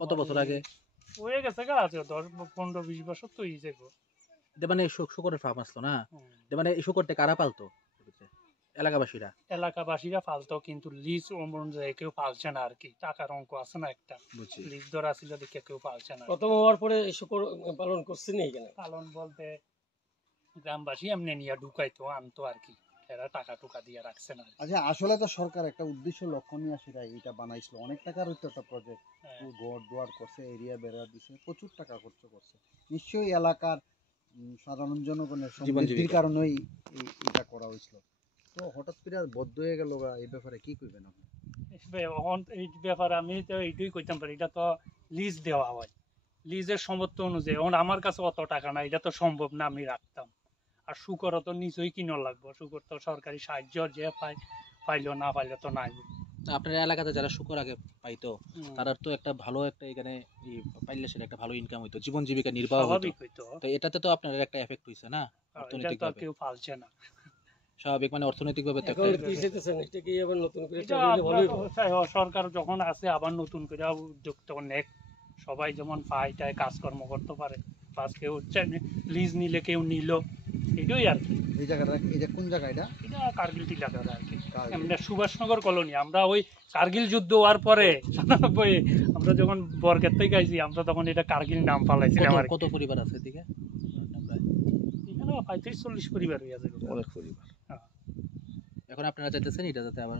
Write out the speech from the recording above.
কত বছর আগে হয়ে গেছে গা, আছে 10-15-20 বছর তো হয়েছে গো। মানে শুকরের ফার্ম আসতো না, মানে এই শুকরটা কারা পালতো? এলাকাবাসীরা এলাকাবাসীরা পালতো, কিন্তু লিজ অনুযায়ী কেউ পালছে না আর কি, টাকার অঙ্ক আছে না একটা, লিজ ধরা ছিল দেখে কেউ পালছে না। প্রথম হওয়ার পরে শুকর পালন করছেন এখানে? পালন বলতে গ্রামবাসী এমনি নিয়ে ঢুকাইতো আনতো আর কি, এরা টাকা টুকা দিয়ে রাখছে না। আচ্ছা, আসলে তো সরকার একটা উদ্দেশ্য লক্ষ্য নিয়ে সেটা এটা বানাইছিল, অনেক টাকার হইতো একটা প্রজেক্ট, ঘর দুয়ার করছে, এরিয়া বেড়া দিছে, প্রচুর টাকা খরচ করছে। নিশ্চয়ই এলাকার সাধারণ জনগণের সমৃদ্ধির কারণেই এটা করা হয়েছিল। তো হঠাৎ করে বদ্ধ হয়ে গেল, এই ব্যাপারে কি কইবেন আপনি? এই ব্যাপারে আমি তো এইটাই কইতাম পারি, এটা তো লিজ দেওয়া হয়, লিজের সমর্থ অনুযায়ী। এখন আমার কাছে অত টাকা না, এটা তো সম্ভব না আমি রাখতাম। আর শুকরও তো নিচই কিনা লাগবো, শুকর তো সরকারি সাহায্য যে পাইলো, না পাইলে তো নাই। আপনার এলাকাতে যারা শুকর আগে পাইতো তারা তো একটা ভালো একটা এখানে পাইলে সেটা একটা ভালো ইনকাম হইতো, জীবন জীবিকা নির্বাহ হইতো। তো এটাতে তো আপনার একটা এফেক্ট হইছে না অর্থনৈতিকভাবে? কেউ পালছে না স্বাভাবিক, মানে অর্থনৈতিকভাবে তো এটা কি আবার নতুন করে সরকার যখন আছে আবার নতুন করে উদ্যোগ তো নেক, সবাই যেমন পাইটায় কাজকর্ম করতে পারে, প্লাস কেউ লিজ নিলে কেউ নিল, এটাই আর কি। এই জায়গাটা, এটা কোন জায়গা? এটা কার্গিল এলাকা আর কি, আমরা সুভাষনগর কলোনি। আমরা ওই কার্গিল যুদ্ধ হওয়ার পরে 97 আমরা যখন বরগের থেকে আইছি, আমরা তখন এটা কার্গিল নাম পালাইছিলাম। কত পরিবার আছে এদিকে? এখানে 35-40 পরিবার হয়ে আছে, অনেক পরিবার। এখন আপনারা চাইতেছেন এটা যাতে আবার